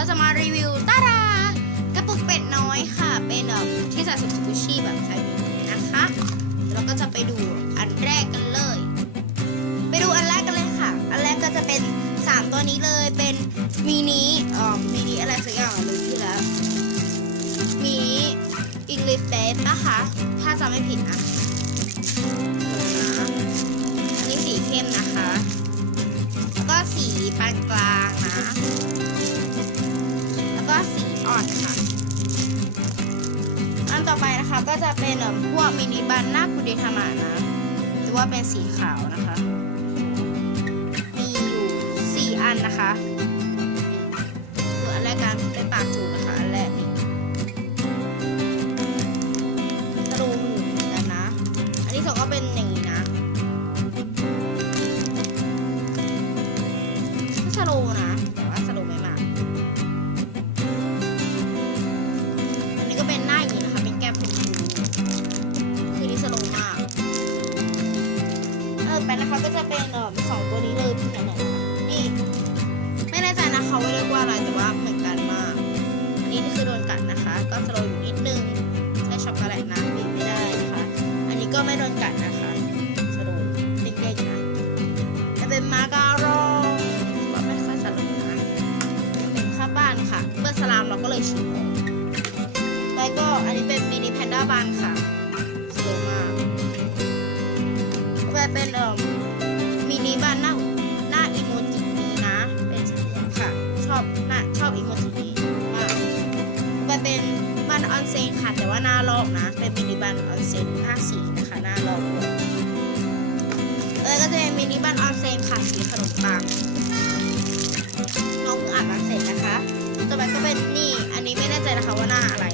ก็จะมารีวิวตารากระปุกเป็ดน้อยค่ะ เป็นเอ่อที่สะสมสกุชชี่แบบใส่นี้นะคะแล้วก็จะไปดูอันแรกกันเลย ไปดูอันแรกกันเลยค่ะ อันแรกก็จะเป็นสามตัวนี้เลยเป็นมินิอ่อมินิอะไรสักอย่างลืมชื่แล้วมินิอิงลิสเบสนะคะถ้าจำไม่ผิดนะอันนี้สีเข้มนะคะ แล้วก็สีปานกลางนะ อนค่ะ อันต่อไปนะคะก็จะเป็นพวกมินิบันนาคุเดทามานะหรือว่าเป็นสีขาวนะคะ มีอยู่สี่อันนะคะ ไม่โดนกัดนะคะสโลว์เด้งๆนะจะเป็นมาการอว่าไม่ค่อยสโลว์นะเป็นข้าวบ้านค่ะเมื่อสลามเราก็เลยฉีกออกแล้วก็อันนี้เป็นมินิแพนด้าบานค่ะสว์มากไปเป็นเอ่อมินิบ้านหน้าหน้าอีโมจินี้นะ เป็นสีเหลืองค่ะ ชอบหน้าชอบอีโมจินี้มากไปเป็นบ้านออนเซนค่ะแต่ว่าหน้าลอกนะ เป็นมินิบ้านออนเซนห้าสีนะคะ เอ้ยแล้วก็จะเป็นมินิบ้านออนเซนค่ะสีขนมปังน้องเพิ่งอาบน้ำเสร็จนะคะ ต่อไปก็เป็นนี่ อันนี้ไม่แน่ใจนะคะว่าหน้าอะไร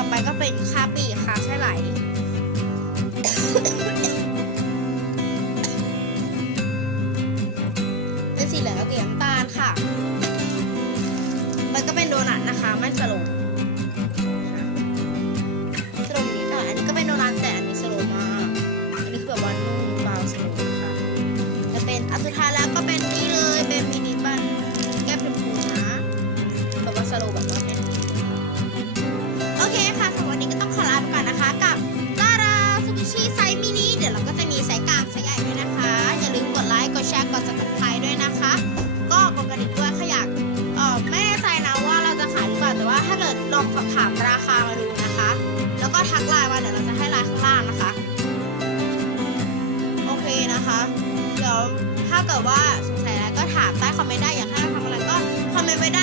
ต่อไปก็เป็นคาปีค่ะใช่ไหลเป็นสีเหลืองกับสีน้ำตาลค่ะ มันก็เป็นโดนัทนะคะ ไม่สโลว์ค่ะสโลว์อยู่นิดหน่อยอันนี้ก็เป็นโดนัทแต่อันนี้สโลว์มากอันนี้คือแบบว่านุ่มเบาสโลว์นะคะจะเป็นอันสุดท้ายแล้วก็เป็นนี่เลยเป็นมินิบันแก้มชมพูนะแบบว่าสโลว์แบบว่าแน่น องสอบถามราคามาดูนะคะ แล้วก็ทักไลน์มาเดี๋ยวเราจะให้ไลน์ข้างล่างนะคะ โอเคนะคะ เดี๋ยวถ้าเกิดว่าสงสัยอะไรก็ถามใต้คอมเมนต์ได้อยากให้เราทำอะไรก็คอมเมนต์ไว้ด้